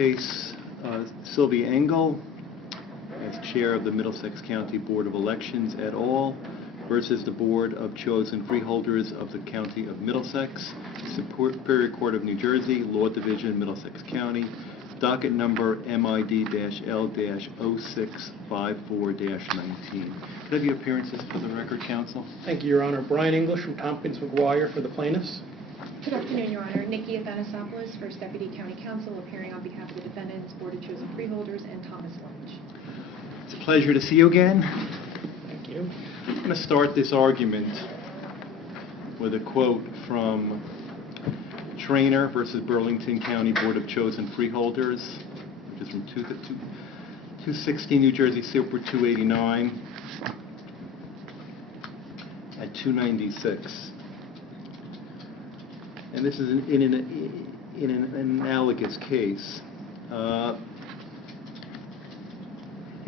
case, Sylvia Engel, as chair of the Middlesex County Board of Elections et al. Versus the Board of Chosen Freeholders of the County of Middlesex, Superior Court of New Jersey, Law Division, Middlesex County, docket number MID-L-0654-19. Could I have your appearances for the record, counsel? Thank you, Your Honor. Brian English from Tompkins McGuire for the plaintiffs. Good afternoon, Your Honor. Nikki Athanasopoulos, First Deputy County Counsel, appearing on behalf of the defendants, Board of Chosen Freeholders, and Thomas Lynch. It's a pleasure to see you again. Thank you. I'm going to start this argument with a quote from Traynor versus Burlington County Board of Chosen Freeholders, which is from 216 New Jersey Super 289 at 296. And this is in an analogous case.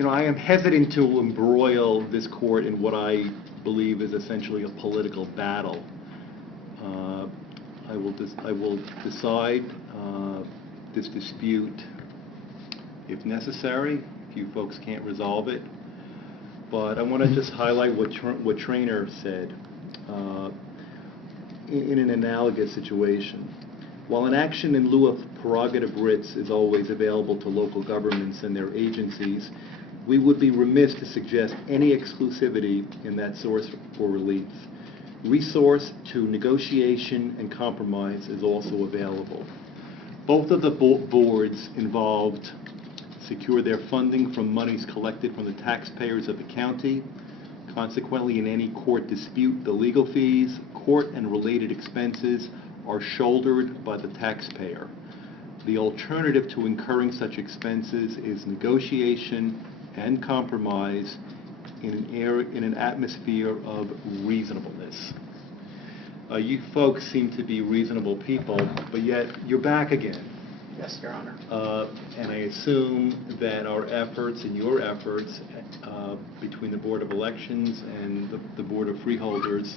I am hesitant to embroil this court in what I believe is essentially a political battle. I will decide this dispute if necessary, if you folks can't resolve it. But I want to just highlight what Traynor said in an analogous situation. While an action in lieu of prerogative writs is always available to local governments and their agencies, we would be remiss to suggest any exclusivity in that source for relief. Resource to negotiation and compromise is also available. Both of the boards involved secure their funding from monies collected from the taxpayers of the county. Consequently, in any court dispute, the legal fees, court and related expenses are shouldered by the taxpayer. The alternative to incurring such expenses is negotiation and compromise in an atmosphere of reasonableness. You folks seem to be reasonable people, but yet you're back again. Yes, Your Honor. And I assume that our efforts and your efforts between the Board of Elections and the Board of Freeholders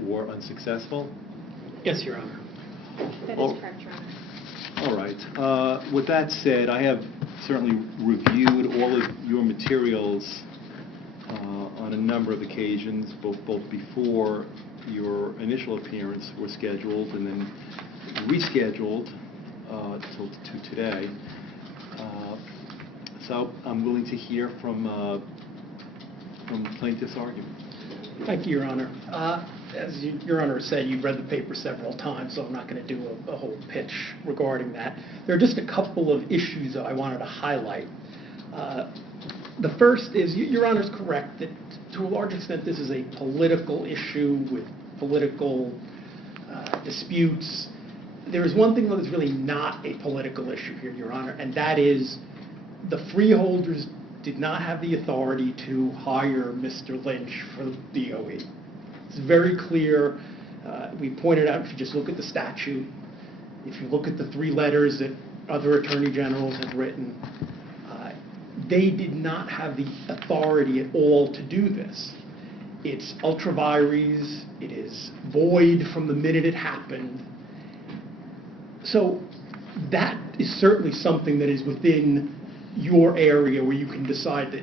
were unsuccessful? Yes, Your Honor. That is correct, Your Honor. All right. With that said, I have certainly reviewed all of your materials on a number of occasions, both before your initial appearance were scheduled and then rescheduled till to today. So I'm willing to hear from plaintiff's argument. Thank you, Your Honor. As Your Honor said, you've read the paper several times, so I'm not going to do a whole pitch regarding that. There are just a couple of issues that I wanted to highlight. The first is, Your Honor is correct that to a large extent this is a political issue with political disputes. There is one thing that is really not a political issue here, Your Honor, and that is the freeholders did not have the authority to hire Mr. Lynch for the BOE. It's very clear. We pointed out, if you just look at the statute, if you look at the 3 letters that other attorney generals have written, they did not have the authority at all to do this. It's ultra vires. It is void from the minute it happened. So that is certainly something that is within your area where you can decide that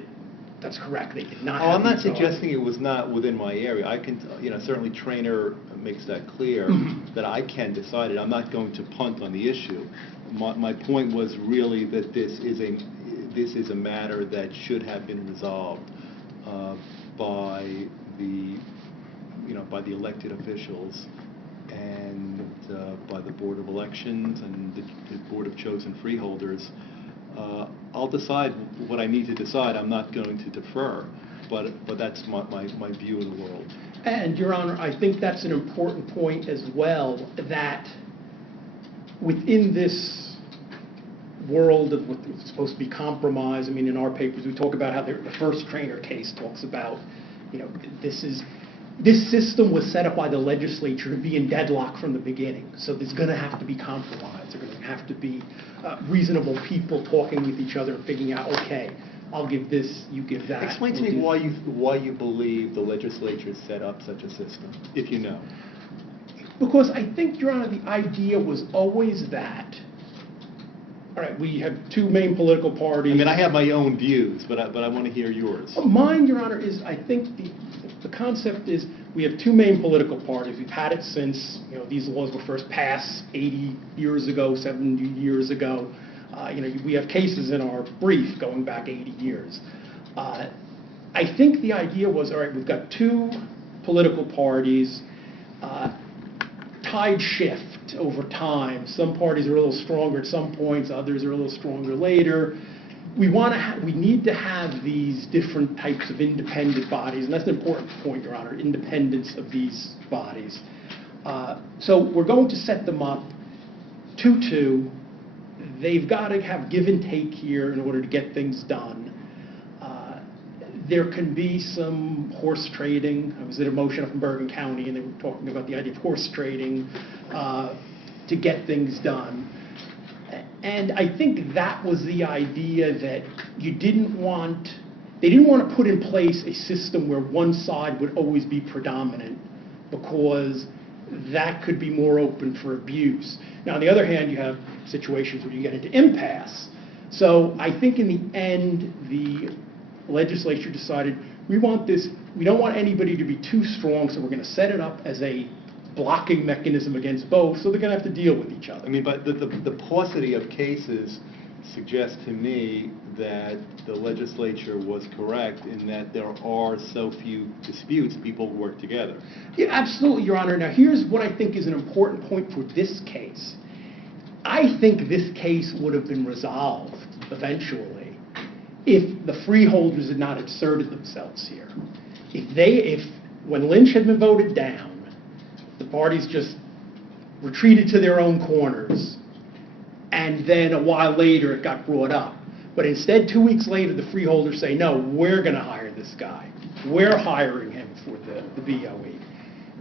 that's correct. They did not have I'm not the authority. suggesting it was not within my area. I can, certainly Traynor makes that clear that I can decide it. I'm not going to punt on the issue. My point was really that this is a matter that should have been resolved by the elected officials and by the Board of Elections and the Board of Chosen Freeholders. I'll decide what I need to decide. I'm not going to defer, but that's my view of the world. And, Your Honor, I think that's an important point as well, that within this world of what's supposed to be compromise, I mean, in our papers we talk about how the first Traynor case talks about, this system was set up by the legislature to be in deadlock from the beginning. So there's going to have to be compromise. There's going to have to be reasonable people talking with each other and figuring out, okay, I'll give this, you give that. Explain to me why you believe the legislature set up such a system, if you know. Because I think, Your Honor, the idea was always that All right, we have two main political parties. I mean, I have my own views, but I want to hear yours. Mine, Your Honor, is I think the concept is we have two main political parties. We've had it since, these laws were first passed 80 years ago, 70 years ago. We have cases in our brief going back 80 years. I think the idea was, all right, we've got two political parties, tide shift over time. Some parties are a little stronger at some points, others are a little stronger later. We need to have these different types of independent bodies, and that's an important point, Your Honor, independence of these bodies. So we're going to set them up 2-2. They've got to have give and take here in order to get things done. There can be some horse trading. I was at a motion up in Bergen County, and they were talking about the idea of horse trading to get things done. And I think that was the idea, that they didn't want to put in place a system where one side would always be predominant, because that could be more open for abuse. Now, on the other hand, you have situations where you get into impasse. So I think in the end, the legislature decided we don't want anybody to be too strong, so we're going to set it up as a blocking mechanism against both, so they're going to have to deal with each other. I mean, but the paucity of cases suggests to me that the legislature was correct in that there are so few disputes, people work together. Yeah, absolutely, Your Honor. Now, here's what I think is an important point for this case. I think this case would have been resolved eventually if the freeholders had not asserted themselves here. If when Lynch had been voted down, the parties just retreated to their own corners, and then a while later it got brought up. But instead, 2 weeks later, the freeholders say, no, we're going to hire this guy. We're hiring him for the BOE.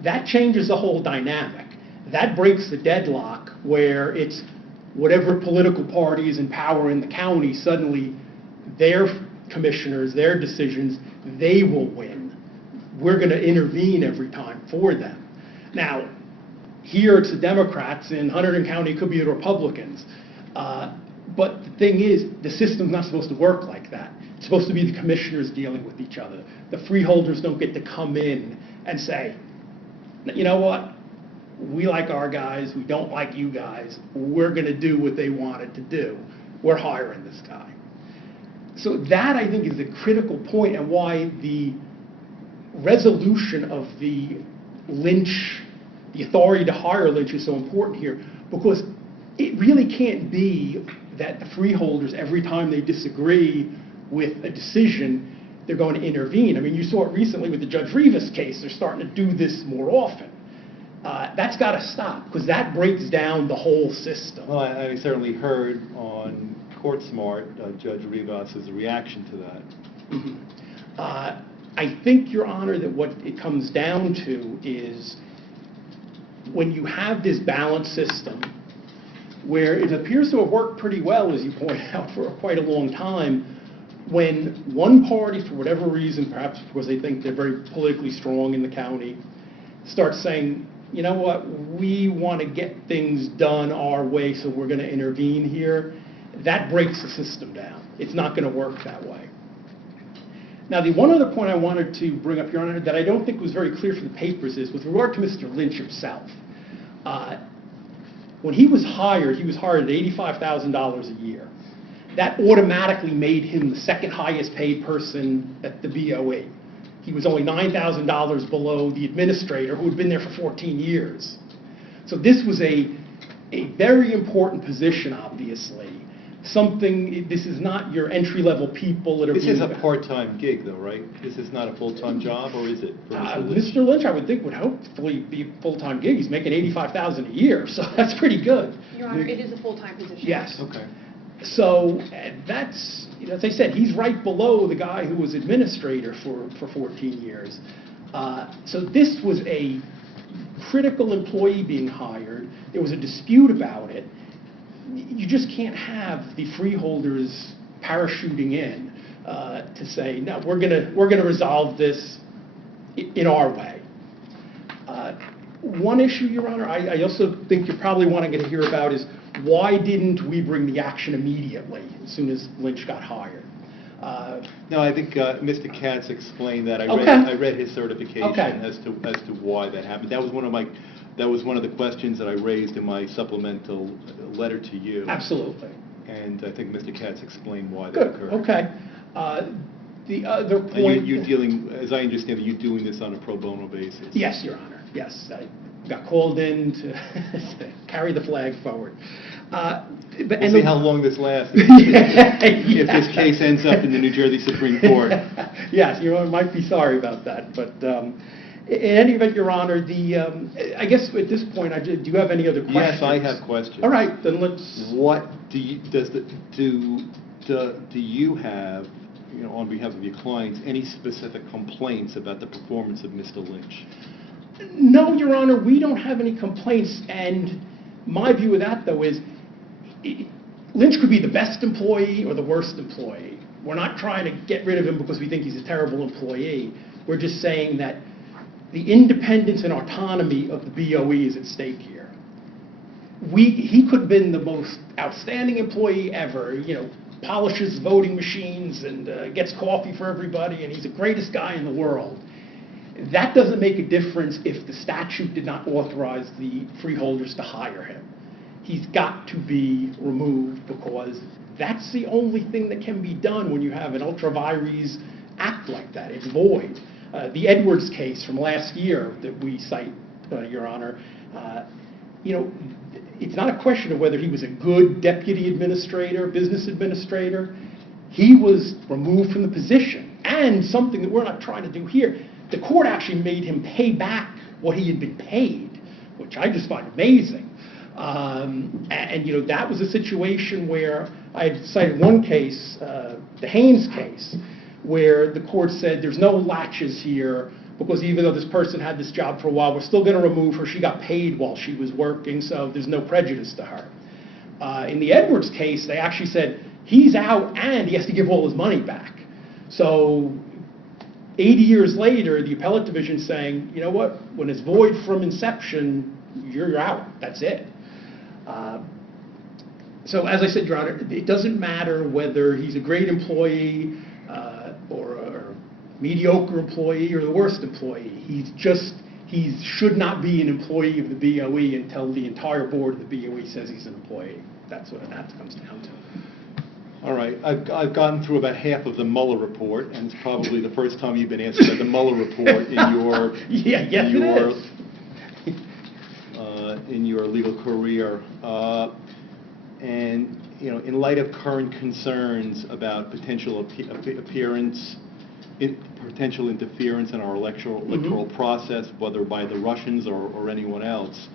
That changes the whole dynamic. That breaks the deadlock where it's whatever political party is in power in the county, suddenly their commissioners, their decisions, they will win. We're going to intervene every time for them. Now, here it's the Democrats, in Hunterdon County it could be the Republicans. But the thing is, the system's not supposed to work like that. It's supposed to be the commissioners dealing with each other. The freeholders don't get to come in and say, you know what, we like our guys, we don't like you guys, we're going to do what they wanted to do. We're hiring this guy. So that, I think, is the critical point, and why the resolution of the Lynch, the authority to hire Lynch, is so important here, because it really can't be that the freeholders, every time they disagree with a decision, they're going to intervene. I mean, you saw it recently with the Judge Rivas case. They're starting to do this more often. That's got to stop, because that breaks down the whole system. Well, I certainly heard on Court Smart, Judge Rivas' reaction to that. Mm-hmm. I think, Your Honor, that what it comes down to is when you have this balanced system where it appears to have worked pretty well, as you point out, for quite a long time, when one party, for whatever reason, perhaps because they think they're very politically strong in the county, starts saying, you know what, we want to get things done our way, so we're going to intervene here, that breaks the system down. It's not going to work that way. Now, the one other point I wanted to bring up, Your Honor, that I don't think was very clear from the papers is with regard to Mr. Lynch himself. When he was hired at $85,000 a year. That automatically made him the second highest paid person at the BOE. He was only $9,000 below the administrator, who had been there for 14 years. So this was a very important position, obviously. This is not your entry-level people that are... This is a part-time gig, though, right? This is not a full-time job, or is it? Mr. Lynch, I would think, would hopefully be a full-time gig. He's making $85,000 a year, so that's pretty good. Your Honor, it is a full-time position. Yes. Okay. So that's, as I said, he's right below the guy who was administrator for 14 years. So this was a critical employee being hired. There was a dispute about it. You just can't have the freeholders parachuting in to say, no, we're gonna resolve this in our way. One issue, Your Honor, I also think you're probably wanting to hear about is Why didn't we bring the action immediately as soon as Lynch got hired? No, I think Mr. Katz explained that. Okay. I read his certification Okay. as to why that happened. That was one of the questions that I raised in my supplemental letter to you. Absolutely. And I think Mr. Katz explained why that Good, occurred. okay. The other And point... you're dealing, as I understand it, you're doing this on a pro bono basis. Yes, Your Honor, yes. I got called in to carry the flag forward. We'll see how long this lasts if this case ends up in the New Jersey Supreme Court. Yes, you might be sorry about that, but in any event, Your Honor, I guess at this point, do you have any other questions? Yes, I have questions. All right, then let's... What do you have, on behalf of your clients, any specific complaints about the performance of Mr. Lynch? No, Your Honor, we don't have any complaints, and my view of that, though, is Lynch could be the best employee or the worst employee. We're not trying to get rid of him because we think he's a terrible employee. We're just saying that the independence and autonomy of the BOE is at stake here. He could have been the most outstanding employee ever, polishes voting machines and gets coffee for everybody, and he's the greatest guy in the world. That doesn't make a difference if the statute did not authorize the freeholders to hire him. He's got to be removed because that's the only thing that can be done when you have an ultra vires act like that. It's void. The Edwards case from last year that we cite, Your Honor, it's not a question of whether he was a good deputy administrator, business administrator. He was removed from the position. And something that we're not trying to do here, the court actually made him pay back what he had been paid, which I just find amazing. And that was a situation where I had cited one case, the Haynes case, where the court said there's no latches here because even though this person had this job for a while, we're still going to remove her. She got paid while she was working, so there's no prejudice to her. In the Edwards case, they actually said he's out and he has to give all his money back. So 80 years later, the appellate division saying, you know what, when it's void from inception, you're out. That's it. So as I said, Your Honor, it doesn't matter whether he's a great employee or a mediocre employee or the worst employee. He should not be an employee of the BOE until the entire board of the BOE says he's an employee. That's what that comes down to. All right. I've gotten through about half of the Mueller report, and it's probably the first time you've been asked about the Mueller report in your in your legal career. And in light of current concerns about potential potential interference in our electoral process, whether by the Russians or anyone else.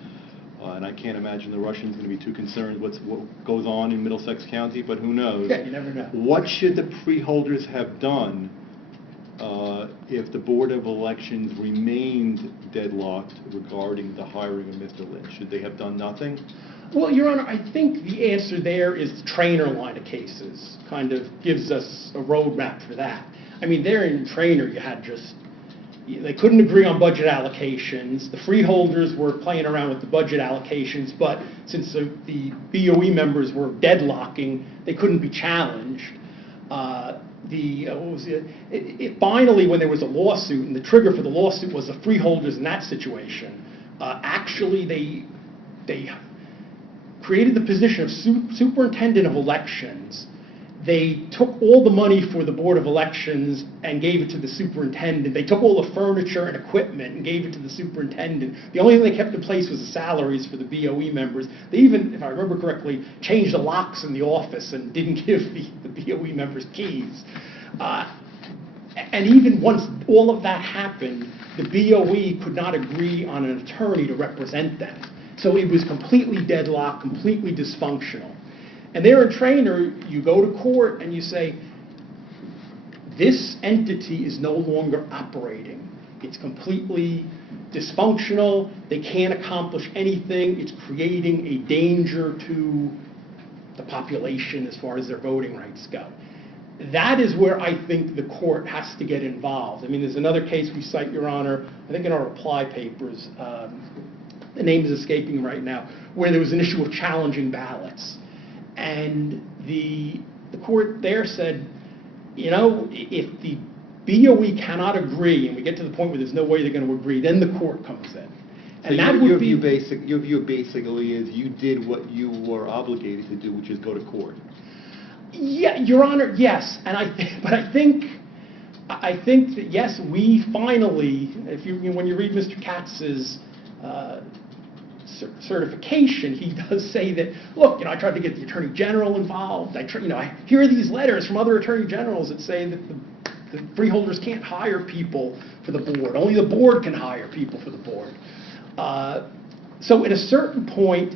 And I can't imagine the Russians going to be too concerned what goes on in Middlesex County, but who knows? Yeah, you never know. What should the freeholders have done if the Board of Elections remained deadlocked regarding the hiring of Mr. Lynch? Should they have done nothing? Well, Your Honor, I think the answer there is the Traynor line of cases kind of gives us a roadmap for that. I mean, there in Traynor, you had they couldn't agree on budget allocations. The freeholders were playing around with the budget allocations, but since the BOE members were deadlocking, they couldn't be challenged. Finally, when there was a lawsuit, and the trigger for the lawsuit was the freeholders in that situation, actually they created the position of superintendent of elections. They took all the money for the Board of Elections and gave it to the superintendent. They took all the furniture and equipment and gave it to the superintendent. The only thing they kept in place was the salaries for the BOE members. They even, if I remember correctly, changed the locks in the office and didn't give the BOE members keys. And even once all of that happened, the BOE could not agree on an attorney to represent them. So it was completely deadlocked, completely dysfunctional. And there in Traynor, you go to court and you say, this entity is no longer operating. It's completely dysfunctional. They can't accomplish anything. It's creating a danger to the population as far as their voting rights go. That is where I think the court has to get involved. I mean, there's another case we cite, Your Honor, I think in our reply papers, the name is escaping right now, where there was an issue of challenging ballots. And the court there said, you know, if the BOE cannot agree, and we get to the point where there's no way they're going to agree, then the court comes in. And that would be... Your view basically is you did what you were obligated to do, which is go to court. Yeah, Your Honor, yes. And I think that, yes, we finally, when you read Mr. Katz's certification, he does say that, look, you know, I tried to get the Attorney General involved. Here are these letters from other Attorney Generals that say that the freeholders can't hire people for the board. Only the board can hire people for the board. So at a certain point,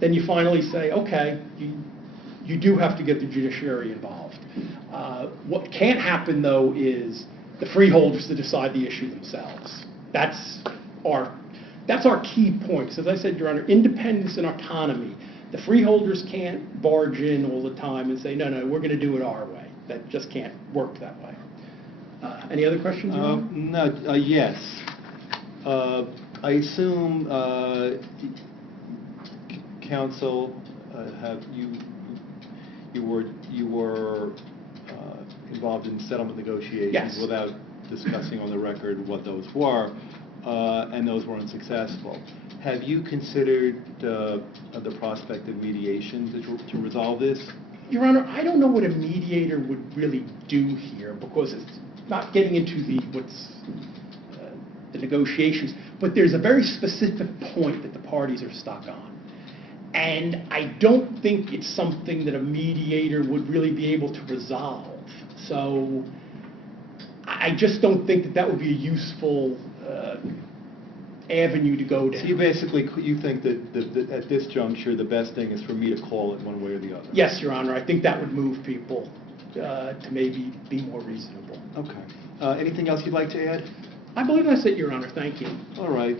then you finally say, okay, you do have to get the judiciary involved. What can't happen, though, is the freeholders to decide the issue themselves. That's our key point. So as I said, Your Honor, independence and autonomy. The freeholders can't barge in all the time and say, no, we're going to do it our way. That just can't work that way. Any other questions, Your Honor? No. Yes. I assume, counsel, you were involved in settlement negotiations. Yes. Without discussing on the record what those were, and those were unsuccessful. Have you considered the prospect of mediation to resolve this? Your Honor, I don't know what a mediator would really do here, because it's not getting into the negotiations, but there's a very specific point that the parties are stuck on. And I don't think it's something that a mediator would really be able to resolve. So I just don't think that would be a useful avenue to go down. So you think that at this juncture, the best thing is for me to call it one way or the other? Yes, Your Honor. I think that would move people to maybe be more reasonable. Okay. Anything else you'd like to add? I believe that's it, Your Honor. Thank you. All right.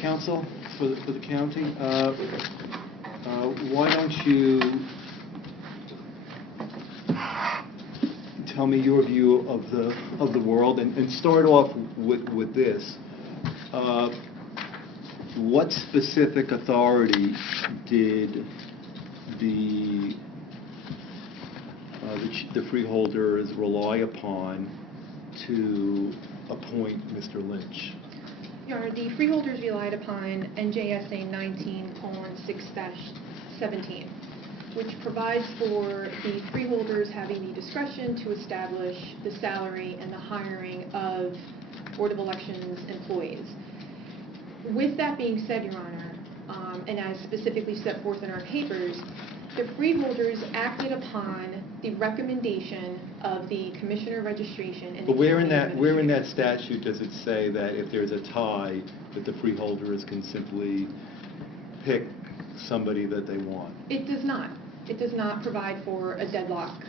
Counsel for the county, why don't you tell me your view of the world, and start off with this. What specific authority did the freeholders rely upon to appoint Mr. Lynch? Your Honor, the freeholders relied upon NJSA 19:6-17, which provides for the freeholders having the discretion to establish the salary and the hiring of Board of Elections employees. With that being said, Your Honor, and as specifically set forth in our papers, the freeholders acted upon the recommendation of the Commissioner of Registration. And but where in that statute does it say that if there's a tie, that the freeholders can simply pick somebody that they want? It does not. It does not provide for a deadlock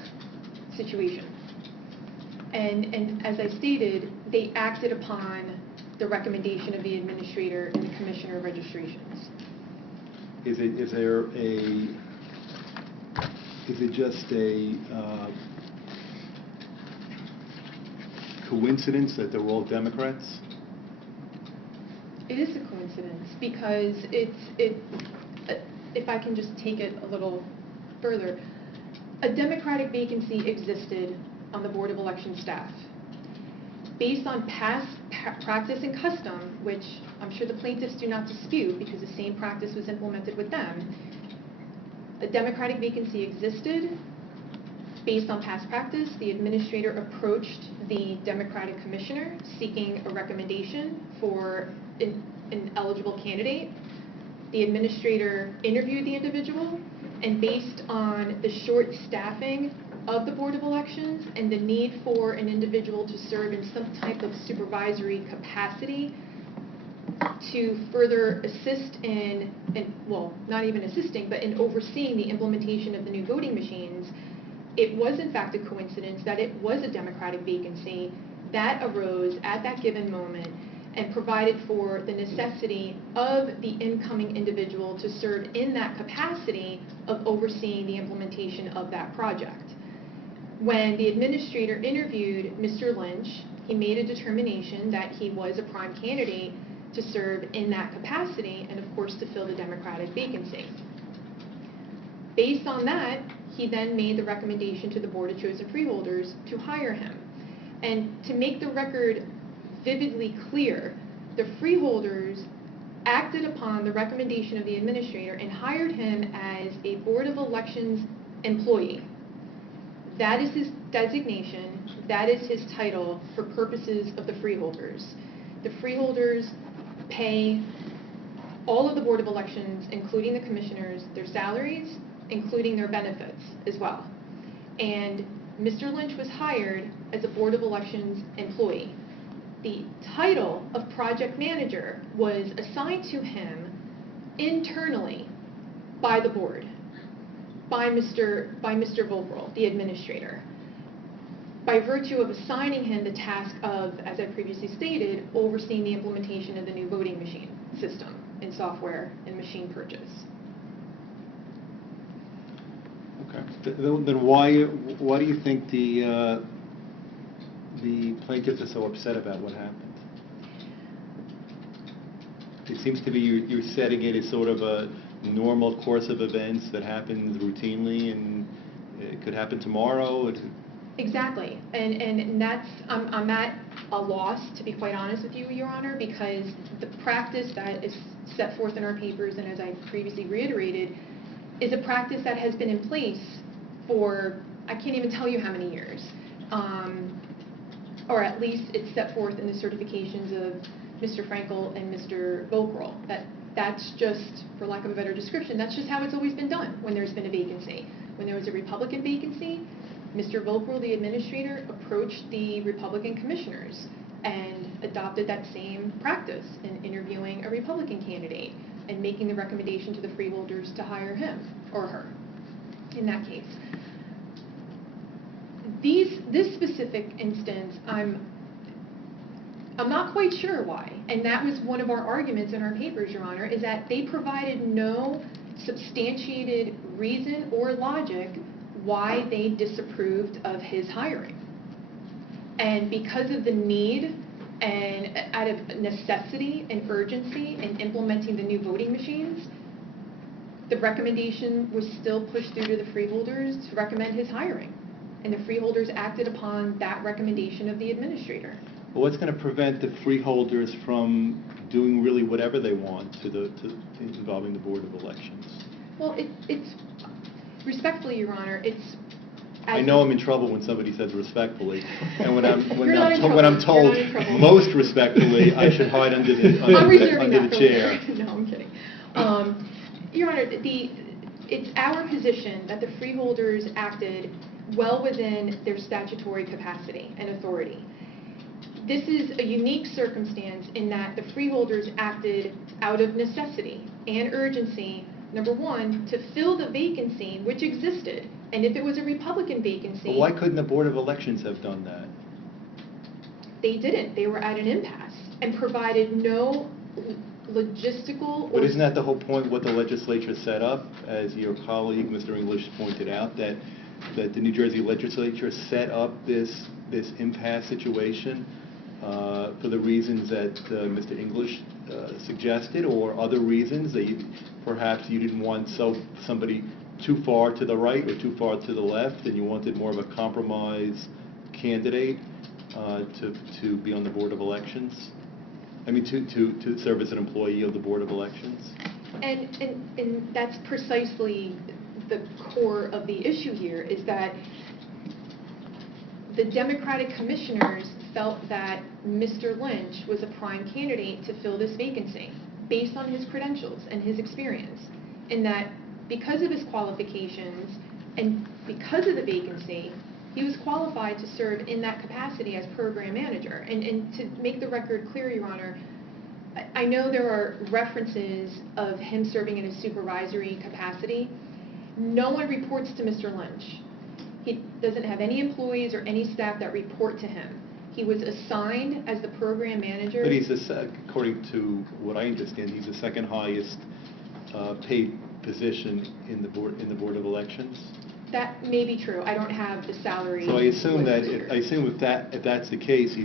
situation. And as I stated, they acted upon the recommendation of the Administrator and the Commissioner of Registrations. Is it just a coincidence that they're all Democrats? It is a coincidence because if I can just take it a little further, a Democratic vacancy existed on the Board of Election staff. Based on past practice and custom, which I'm sure the plaintiffs do not dispute because the same practice was implemented with them, a Democratic vacancy existed. Based on past practice, the Administrator approached the Democratic Commissioner seeking a recommendation for an eligible candidate. The Administrator interviewed the individual, and based on the short staffing of the Board of Elections and the need for an individual to serve in some type of supervisory capacity to further assist well, not even assisting, but in overseeing the implementation of the new voting machines, it was in fact a coincidence that it was a Democratic vacancy that arose at that given moment and provided for the necessity of the incoming individual to serve in that capacity of overseeing the implementation of that project. When the Administrator interviewed Mr. Lynch, he made a determination that he was a prime candidate to serve in that capacity and, of course, to fill the Democratic vacancy. Based on that, he then made the recommendation to the Board of Chosen Freeholders to hire him. And to make the record vividly clear, the Freeholders acted upon the recommendation of the administrator and hired him as a Board of Elections employee. That is his designation, that is his title for purposes of the Freeholders. The Freeholders pay all of the Board of Elections, including the commissioners, their salaries, including their benefits as well. And Mr. Lynch was hired as a Board of Elections employee. The title of project manager was assigned to him internally by the board, by Mr. Voelkrol, the administrator, by virtue of assigning him the task of, as I previously stated, overseeing the implementation of the new voting machine system and software and machine purchase. Okay. Then why do you think the plaintiffs are so upset about what happened? It seems to be you're setting it as sort of a normal course of events that happens routinely, and it could happen tomorrow. Exactly, and that's, I'm at a loss, to be quite honest with you, Your Honor, because the practice that is set forth in our papers, and as I previously reiterated, is a practice that has been in place for, I can't even tell you how many years, or at least it's set forth in the certifications of Mr. Frankel and Mr. Voelkrol. That's just, for lack of a better description, that's just how it's always been done when there's been a vacancy. When there was a Republican vacancy, Mr. Voelkrol, the administrator, approached the Republican commissioners and adopted that same practice in interviewing a Republican candidate and making the recommendation to the freeholders to hire him or her in that case. This specific instance, I'm not quite sure why, and that was one of our arguments in our papers, Your Honor, is that they provided no substantiated reason or logic why they disapproved of his hiring. And because of the need and out of necessity and urgency in implementing the new voting machines, the recommendation was still pushed through to the freeholders to recommend his hiring. And the freeholders acted upon that recommendation of the administrator. Well, what's going to prevent the freeholders from doing really whatever they want to involving the Board of Elections? Well, it's respectfully, Your Honor, it's. I know I'm in trouble when somebody says respectfully, and when I'm told told most respectfully, I should hide under the chair. No, I'm kidding. Your Honor, it's our position that the freeholders acted well within their statutory capacity and authority. This is a unique circumstance in that the freeholders acted out of necessity and urgency, number one, to fill the vacancy which existed. And if it was a Republican vacancy... But why couldn't the Board of Elections have done that? They didn't. They were at an impasse and provided no logistical... But isn't that the whole point, what the legislature set up, as your colleague, Mr. English, pointed out, that the New Jersey legislature set up this impasse situation for the reasons that Mr. English suggested, or other reasons that perhaps you didn't want somebody too far to the right or too far to the left, and you wanted more of a compromise candidate to be on the Board of Elections? I mean, to serve as an employee of the Board of Elections? And that's precisely the core of the issue here, is that the Democratic commissioners felt that Mr. Lynch was a prime candidate to fill this vacancy based on his credentials and his experience, and that because of his qualifications and because of the vacancy, he was qualified to serve in that capacity as program manager. And to make the record clear, Your Honor, I know there are references of him serving in a supervisory capacity. No one reports to Mr. Lynch. He doesn't have any employees or any staff that report to him. He was assigned as the program manager. But he's, according to what I understand, he's the second highest paid position in the Board of Elections. That may be true. I don't have the salary. So I assume list here. if that's the case,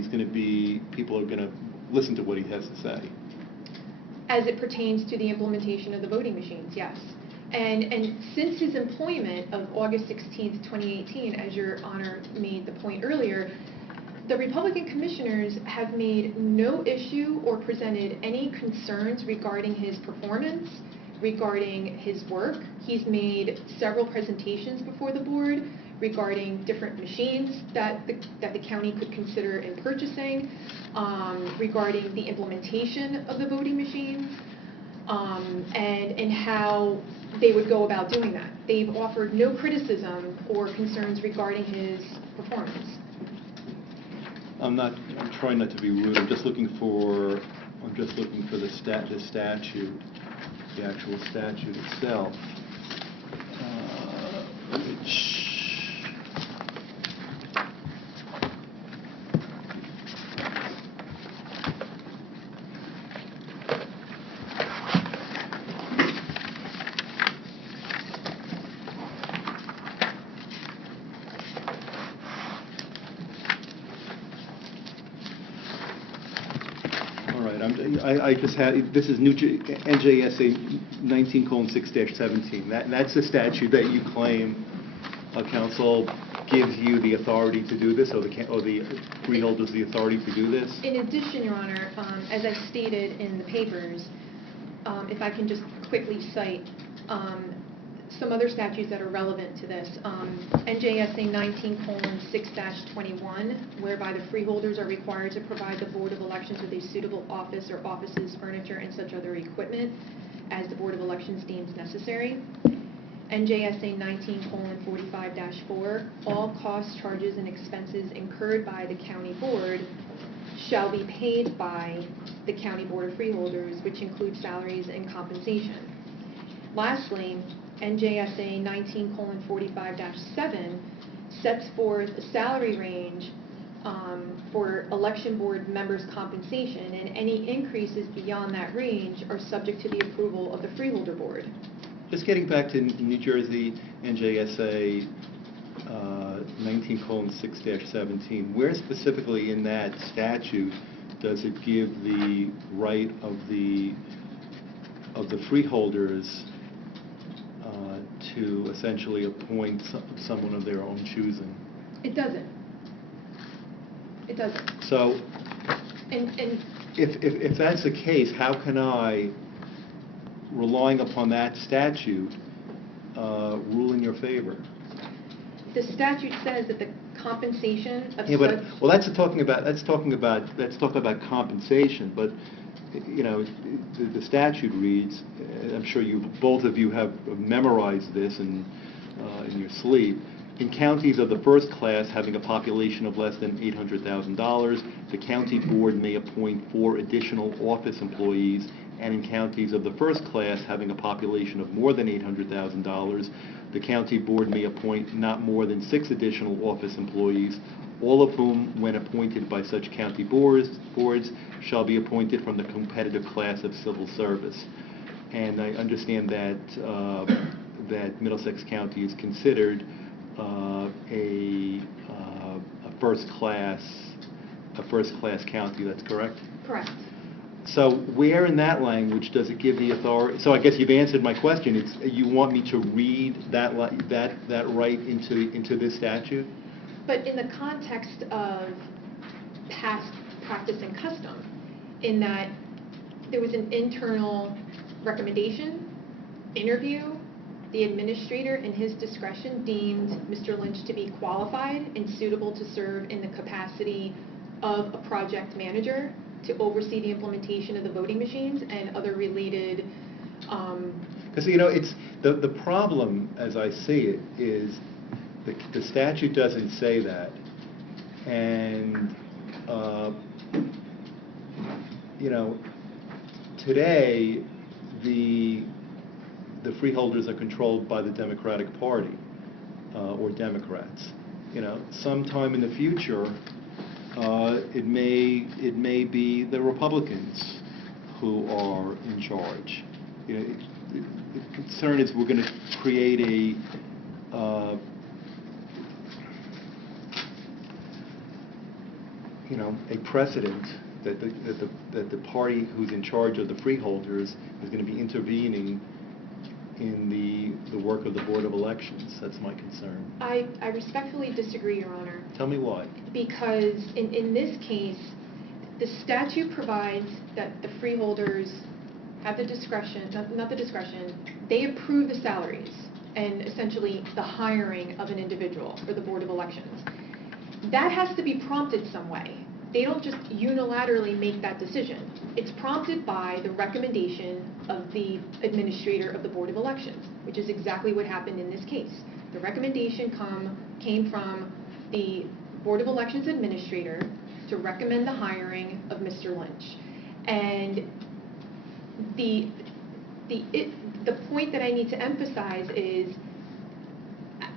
people are going to listen to what he has to say. As it pertains to the implementation of the voting machines, yes. And since his employment of August 16th, 2018, as Your Honor made the point earlier, the Republican commissioners have made no issue or presented any concerns regarding his performance, regarding his work. He's made several presentations before the board regarding different machines that the county could consider in purchasing, regarding the implementation of the voting machines, and how they would go about doing that. They've offered no criticism or concerns regarding his performance. I'm trying not to be rude. I'm just looking for the statute, the actual statute itself, which. I just had, this is NJSA 19:6-17. That's the statute that you claim, counsel, gives you the authority to do this, or the freeholders the authority to do this? In addition, Your Honor, as I stated in the papers, if I can just quickly cite some other statutes that are relevant to this. NJSA 19:6-21, whereby the freeholders are required to provide the Board of Elections with a suitable office or offices, furniture, and such other equipment as the Board of Elections deems necessary. NJSA 19:45-4, all costs, charges, and expenses incurred by the county board shall be paid by the County Board of Freeholders, which includes salaries and compensation. Lastly, NJSA 19:45-7 sets forth a salary range for election board members' compensation, and any increases beyond that range are subject to the approval of the freeholder board. Just getting back to New Jersey NJSA 19:6-17, where specifically in that statute does it give the right of the freeholders to essentially appoint someone of their own choosing? It doesn't. It doesn't. So, And if that's the case, how can I, relying upon that statute, rule in your favor? the statute says that the compensation of Yeah, but, such... well, that's talking about compensation, but, you know, the statute reads, I'm sure both of you have memorized this in your sleep. In counties of the first class having a population of less than $800,000, the county board may appoint 4 additional office employees, and in counties of the first class having a population of more than $800,000, the county board may appoint not more than 6 additional office employees, all of whom, when appointed by such county boards, shall be appointed from the competitive class of civil service. And I understand that that Middlesex County is considered a first class county. That's correct? Correct. So where in that language does it give the authority? So I guess you've answered my question. It's, you want me to read that right into this statute? But in the context of past practice and custom, in that there was an internal recommendation, interview, the administrator in his discretion deemed Mr. Lynch to be qualified and suitable to serve in the capacity of a project manager to oversee the implementation of the voting machines and other related... Because, you know, it's the problem, as I see it, is the statute doesn't say that. And, you know, today, the freeholders are controlled by the Democratic Party, or Democrats. You know, sometime in the future, it may be the Republicans who are in charge. You know, the concern is we're going to create a you know, a precedent that the party who's in charge of the freeholders is going to be intervening in the work of the Board of Elections. That's my concern. I respectfully disagree, Your Honor. Tell me why. Because in this case, the statute provides that the freeholders have the discretion, not the discretion, they approve the salaries and essentially the hiring of an individual for the Board of Elections. That has to be prompted some way. They don't just unilaterally make that decision. It's prompted by the recommendation of the administrator of the Board of Elections, which is exactly what happened in this case. The recommendation came from the Board of Elections administrator to recommend the hiring of Mr. Lynch. And the point that I need to emphasize is,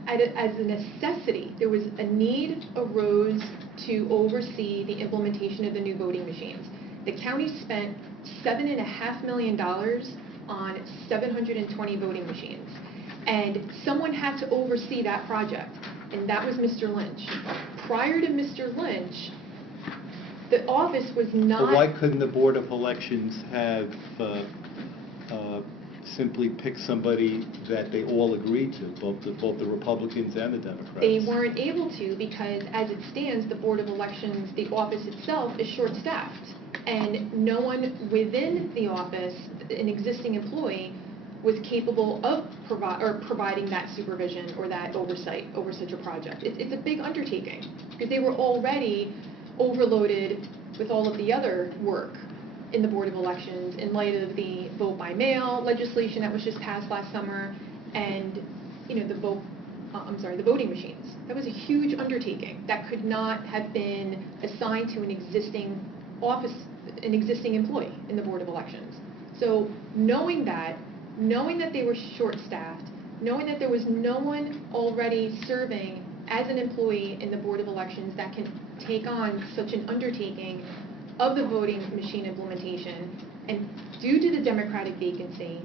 as a necessity, there was a need arose to oversee the implementation of the new voting machines. The county spent $7.5 million on 720 voting machines. And someone had to oversee that project, and that was Mr. Lynch. Prior to Mr. Lynch, the office was not... But why couldn't the Board of Elections have simply picked somebody that they all agreed to, both the Republicans and the Democrats? They weren't able to because, as it stands, the Board of Elections, the office itself, is short-staffed. And no one within the office, an existing employee, was capable of providing that supervision or that oversight over such a project. It's a big undertaking because they were already overloaded with all of the other work in the Board of Elections in light of the vote by mail legislation that was just passed last summer, and the voting machines. That was a huge undertaking that could not have been assigned to an existing employee in the Board of Elections. So knowing that they were short-staffed, knowing that there was no one already serving as an employee in the Board of Elections that can take on such an undertaking of the voting machine implementation, and due to the Democratic vacancy,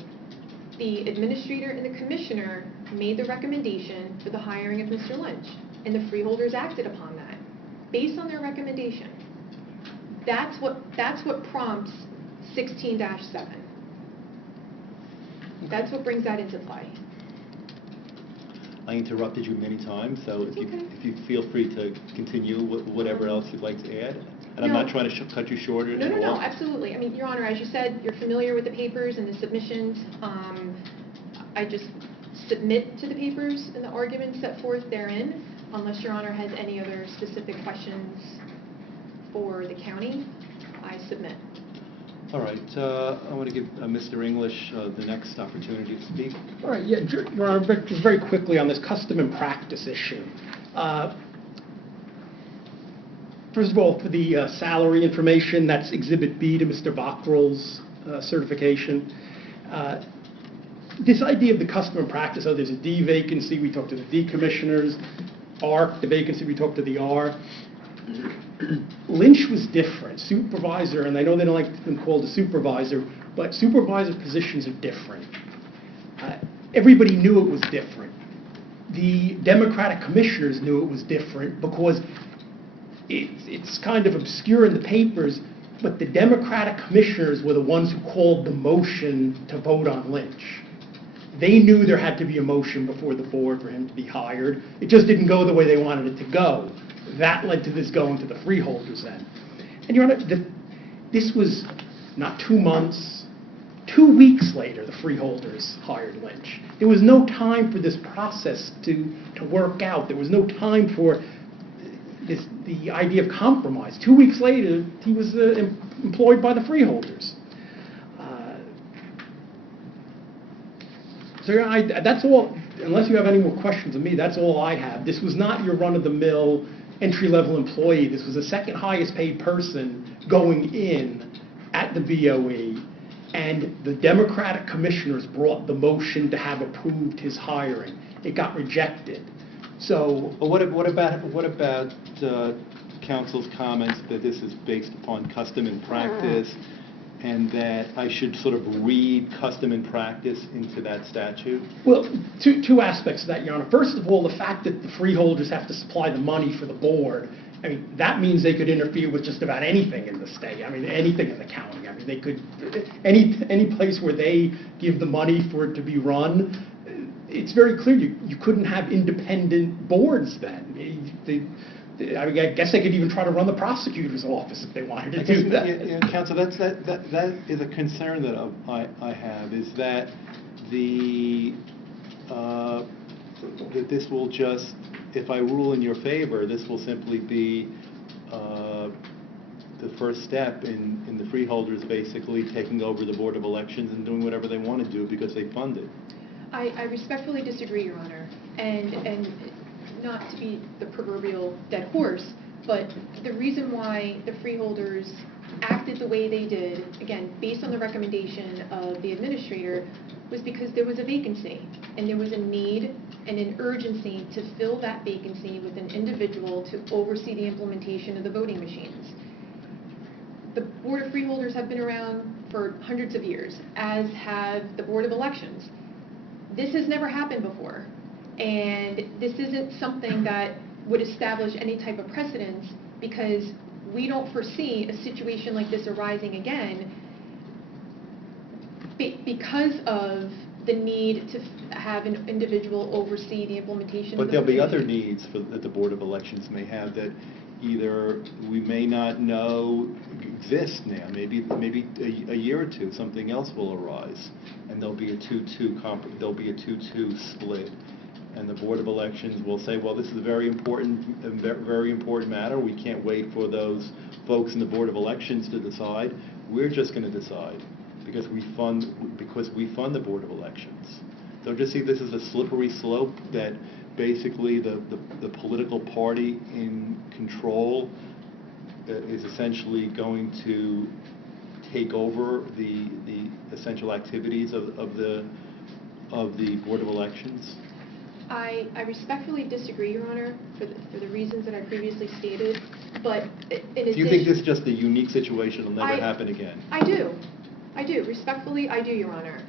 the administrator and the commissioner made the recommendation for the hiring of Mr. Lynch, and the freeholders acted upon that based on their recommendation. That's what prompts 16-7. That's what brings that into play. I interrupted you many times, so if you feel free to continue whatever else you'd like to add. And I'm not trying to cut you short at all. No, absolutely. I mean, Your Honor, as you said, you're familiar with the papers and the submissions. I just submit to the papers and the arguments set forth therein, unless Your Honor has any other specific questions for the county, I submit. All right. I want to give Mr. English the next opportunity to speak. All right. Yeah, Your Honor, just very quickly on this custom and practice issue. First of all, for the salary information, that's Exhibit B to Mr. Bockrell's certification. This idea of the custom and practice, there's a D vacancy, we talked to the D commissioners. R, the vacancy, we talked to the R. Lynch was different. Supervisor, and I know they don't like them called a supervisor, but supervisor positions are different. Everybody knew it was different. The Democratic commissioners knew it was different because it's kind of obscure in the papers, but the Democratic commissioners were the ones who called the motion to vote on Lynch. They knew there had to be a motion before the board for him to be hired. It just didn't go the way they wanted it to go. That led to this going to the freeholders then. And Your Honor, this was not 2 months, 2 weeks later the freeholders hired Lynch. There was no time for this process to work out. There was no time for the idea of compromise. 2 weeks later, he was employed by the freeholders. So that's all. Unless you have any more questions of me, that's all I have. This was not your run-of-the-mill entry-level employee. This was the second highest paid person going in at the BOE, and the Democratic commissioners brought the motion to have approved his hiring. It got rejected. So, well, what about counsel's comments that this is based upon custom and practice, and that I should sort of read custom and practice into that statute? Well, two aspects of that, Your Honor. First of all, the fact that the freeholders have to supply the money for the board I mean, that means they could interfere with just about anything in the state. I mean, anything in the county. I mean, they could, any place where they give the money for it to be run, it's very clear you couldn't have independent boards then. I guess they could even try to run the prosecutor's office if they wanted to do that. Yeah, Counsel, that is a concern that I have, is that that this will just, if I rule in your favor, this will simply be the first step in the freeholders basically taking over the Board of Elections and doing whatever they want to do because they fund it. I respectfully disagree, Your Honor, and not to be the proverbial dead horse, but the reason why the freeholders acted the way they did, again, based on the recommendation of the administrator, was because there was a vacancy, and there was a need and an urgency to fill that vacancy with an individual to oversee the implementation of the voting machines. The Board of Freeholders have been around for hundreds of years, as have the Board of Elections. This has never happened before, and this isn't something that would establish any type of precedence, because we don't foresee a situation like this arising again because of the need to have an individual oversee the implementation But of the there'll be voting other machines. needs that the Board of Elections may have that either we may not know exist now. Maybe a year or two, something else will arise, and there'll be a 2-2 split. And the Board of Elections will say, well, this is a very important matter. We can't wait for those folks in the Board of Elections to decide. We're just going to decide because we fund the Board of Elections. So just see this as a slippery slope that basically the political party in control is essentially going to take over the essential activities of the Board of Elections. I respectfully disagree, Your Honor, for the reasons that I previously stated, but in addition... Do you think this is just a unique situation that will never happen again? I do. Respectfully, I do, Your Honor.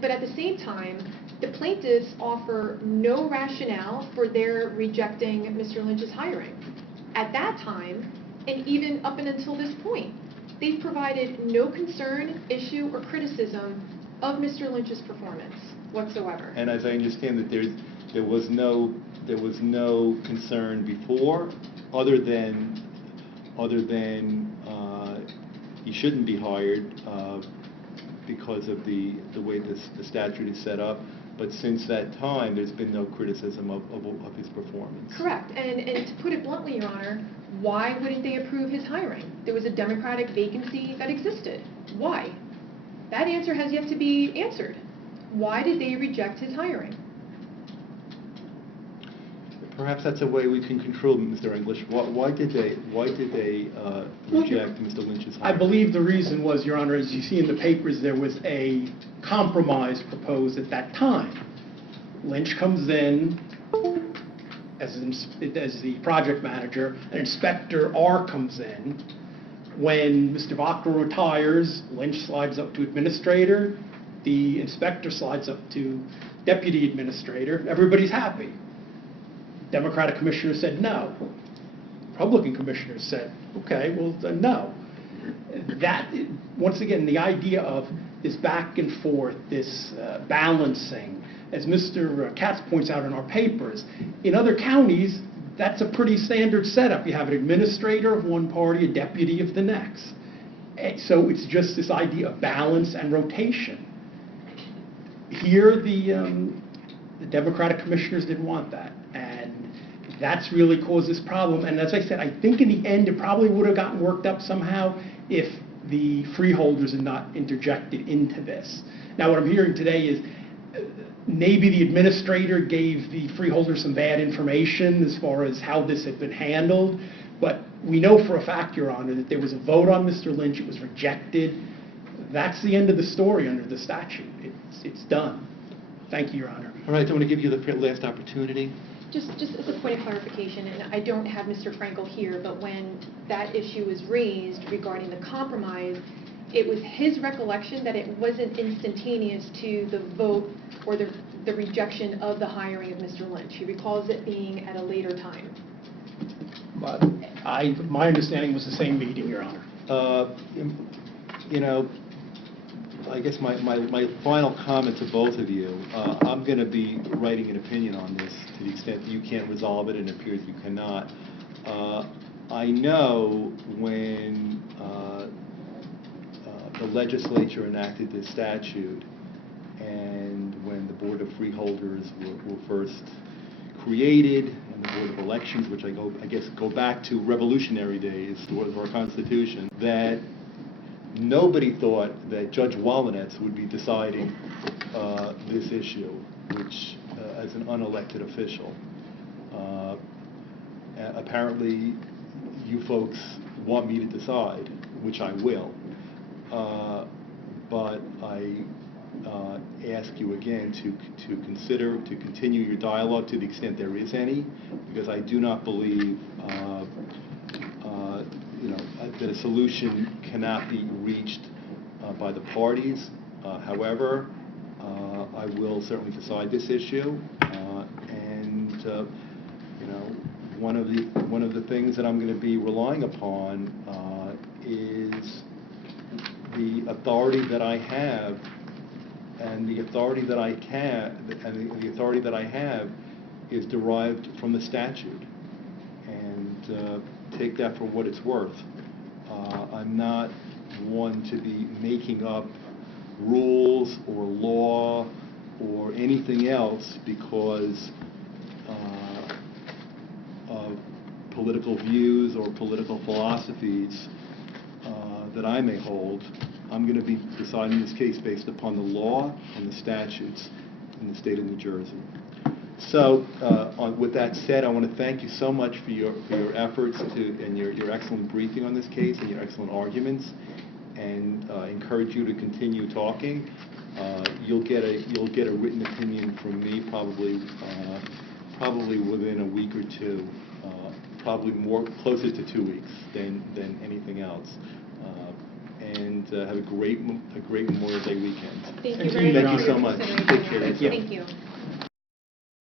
But at the same time, the plaintiffs offer no rationale for their rejecting Mr. Lynch's hiring. At that time, and even up and until this point, they've provided no concern, issue, or criticism of Mr. Lynch's performance whatsoever. And as I understand that there was no concern before, other than he shouldn't be hired because of the way the statute is set up. But since that time, there's been no criticism of his performance. Correct. And to put it bluntly, Your Honor, why wouldn't they approve his hiring? There was a Democratic vacancy that existed. Why? That answer has yet to be answered. Why did they reject his hiring? Perhaps that's a way we can control Mr. English. Why did they reject Mr. Lynch's hiring? I believe the reason was, Your Honor, as you see in the papers, there was a compromise proposed at that time. Lynch comes in as the project manager, and Inspector R comes in. When Mr. Vaca retires, Lynch slides up to administrator, the inspector slides up to deputy administrator. Everybody's happy. Democratic commissioner said no. Republican commissioner said, okay, well, then no. That, once again, the idea of this back and forth, this balancing, as Mr. Katz points out in our papers, in other counties, that's a pretty standard setup. You have an administrator of one party, a deputy of the next. So it's just this idea of balance and rotation. Here, the Democratic commissioners didn't want that, and that's really caused this problem. And as I said, I think in the end, it probably would have gotten worked up somehow if the freeholders had not interjected into this. Now, what I'm hearing today is maybe the administrator gave the freeholders some bad information as far as how this had been handled, but we know for a fact, Your Honor, that there was a vote on Mr. Lynch. It was rejected. That's the end of the story under the statute. It's done. Thank you, Your Honor. All right, I want to give you the last opportunity. Just as a point of clarification, and I don't have Mr. Frankel here, but when that issue was raised regarding the compromise, it was his recollection that it wasn't instantaneous to the vote or the rejection of the hiring of Mr. Lynch. He recalls it being at a later time. But My understanding was the same meeting, Your Honor. You know, I guess my final comment to both of you, I'm going to be writing an opinion on this to the extent that you can't resolve it and it appears you cannot. I know when the legislature enacted this statute and when the Board of Freeholders were first created and the Board of Elections, which I guess go back to revolutionary days of our Constitution, that nobody thought that Judge Wallenetz would be deciding this issue, which, as an unelected official. Apparently, you folks want me to decide, which I will. But I ask you again to consider, to continue your dialogue to the extent there is any, because I do not believe that a solution cannot be reached by the parties. However, I will certainly decide this issue, and one of the things that I'm going to be relying upon is the authority that I have, and the authority that I have is derived from the statute, and take that for what it's worth. I'm not one to be making up rules or law or anything else because of political views or political philosophies that I may hold. I'm going to be deciding this case based upon the law and the statutes in the state of New Jersey. So, with that said, I want to thank you so much for your efforts and your excellent briefing on this case and your excellent arguments, and encourage you to continue talking. You'll get a written opinion from me probably within a week or two, probably closer to 2 weeks than anything else. And have a great Memorial Day weekend. Thank you very much. Thank you so much. Take care. Thank you.